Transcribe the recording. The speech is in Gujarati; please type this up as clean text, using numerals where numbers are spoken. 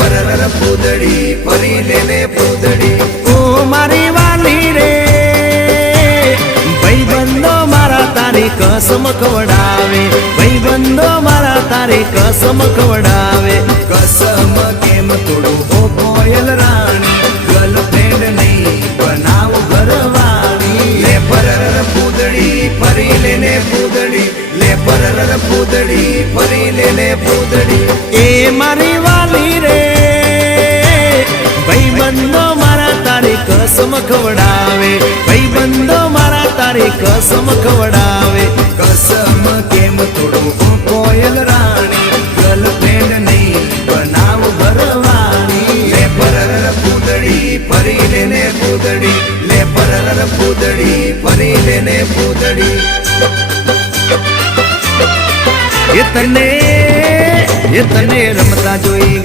પરર પૂદડી ફરી લેને પૂદડી ઓ મારી વાલી રે ભાઈબંધો મારા તારી કસમ ખવડાવે ભાઈબંધો મારા તારી કસમ ખવડાવે કસમ કેમ તોડું ઓ કોયલ રાણી ગર્લફ્રેન્ડ નહીં બનાવ ઘરવાળી લે પરર પૂદડી ફરી લેને પૂદડી લે પરર પૂદડી ફરી લેને પૂદડી એ મારી વાલી રે ભાઈબંધો મારા તારી કસમ ખવડાવે ભાઈબંધો મારા તારી કસમ ખવડાવે કસમ કેમ તોડું ઓ કોયલ રાણી ગર્લફ્રેન્ડ નહીં બનાવ ઘરવાળી લે પરર પૂદડી ફરી લેને પૂદડી લે પરર પૂદડી ફરી લેને પૂદડી એ તને રમતા જોઈ